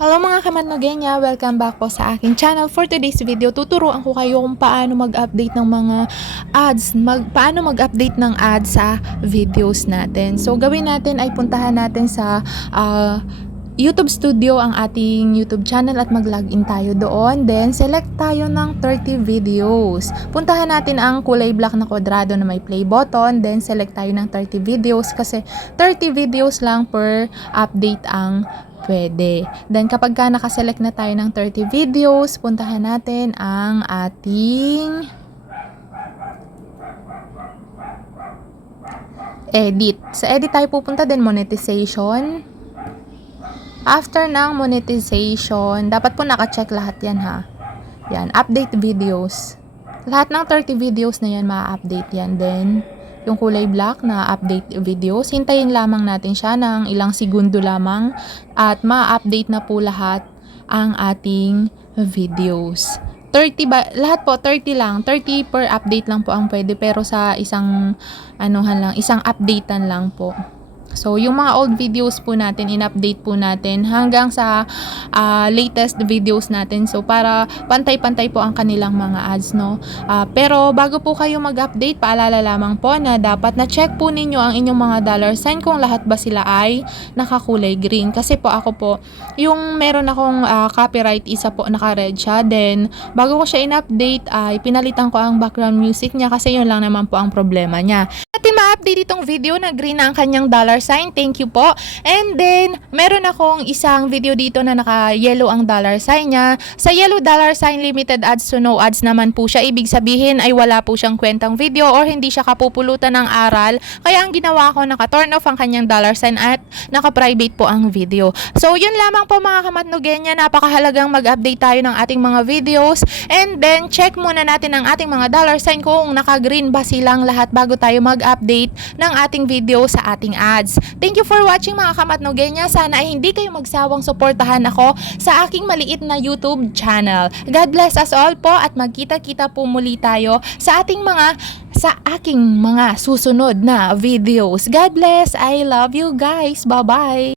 Hello mga kamanogenya! Welcome back po sa aking channel. For today's video, tuturuan ko kayo kung paano mag-update ng mga ads, mag, paano mag-update ng ads sa videos natin. So gawin natin ay puntahan natin sa ah, YouTube Studio ang ating YouTube channel at mag-login tayo doon. Then, select tayo ng 30 videos. Puntahan natin ang kulay black na kwadrado na may play button. Then, select tayo ng 30 videos kasi 30 videos lang per update ang pwede. Then, kapag ka nakaselect na tayo ng 30 videos, puntahan natin ang ating edit. Sa edit tayo pupunta din monetization. After ng monetization, dapat po naka-check lahat yan ha. Yan, update videos. Lahat ng 30 videos na yan, ma-update yan. Then, yung kulay black na update videos, hintayin lamang natin siya ng ilang segundo lamang at ma-update na po lahat ang ating videos. 30 ba, lahat po 30 lang, 30 per update lang po ang pwede pero sa isang anuhan lang, isang updatean lang po. So, yung mga old videos po natin, in-update po natin hanggang sa ah, latest videos natin. So, para pantay-pantay po ang kanilang mga ads, no? Ah, pero, bago po kayo mag-update, paalala lamang po na dapat na-check po ninyo ang inyong mga dollar sign kung lahat ba sila ay nakakulay green. Kasi po ako po, yung meron akong ah, copyright, isa po naka-red siya. Then, bago ko siya in-update, ay pinalitan ko ang background music niya kasi yun lang naman po ang problema niya natin ma-update itong video na green na ang kanyang dollar sign. Thank you po. And then, meron akong isang video dito na naka-yellow ang dollar sign niya. Sa yellow dollar sign, limited ads to no ads naman po siya. Ibig sabihin ay wala po siyang kwentang video or hindi siya kapupulutan ng aral. Kaya ang ginawa ko, naka-turn off ang kanyang dollar sign at naka-private po ang video. So, yun lamang po mga kamatnugenya. Napakahalagang mag-update tayo ng ating mga videos. And then, check muna natin ang ating mga dollar sign kung naka-green ba silang lahat bago tayo mag-update ng ating video sa ating ads. Thank you for watching mga kamatnugenya. Sana ay hindi kayo magsawang suportahan ako sa aking maliit na YouTube channel. God bless us all po at magkita-kita po muli tayo sa ating mga sa aking mga susunod na videos. God bless. I love you guys. Bye-bye.